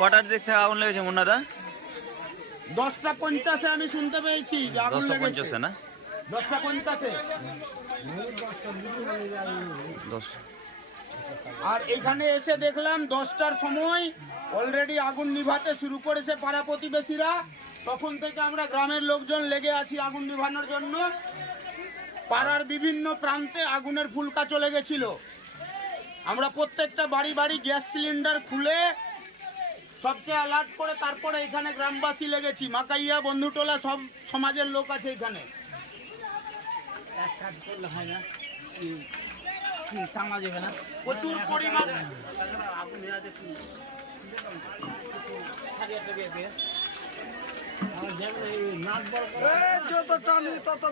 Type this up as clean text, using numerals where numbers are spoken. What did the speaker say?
কটার দেখছে আগুন লেগেছে মুন্নাদা? 10টা 50-এ আমি শুনতে পেয়েছি যে আগুন 10টা লেগেছে। 50-এ না? 10টা 50-এ। আর এখানে এসে দেখলাম 10টার সময় অলরেডি আগুন নিভাতে শুরু করেছে পাড়া প্রতিবেশীরা। তখন থেকে আমরা গ্রামের লোকজন লেগে আছি আগুন নিভানোর জন্য। পাড়ার বিভিন্ন প্রান্তে আগুনের ফুলকা চলে গেছিল। আমরা প্রত্যেকটা বাড়ি বাড়ি গ্যাস সিলিন্ডার খুলে সবকে অ্যালার্ট করে তারপরে এখানে গ্রামবাসী লেগেছি। মাকাইয়া বন্ধুটোলা সব সমাজের লোক আছে এখানে। প্রচুর পরিমাণে যত টানি তত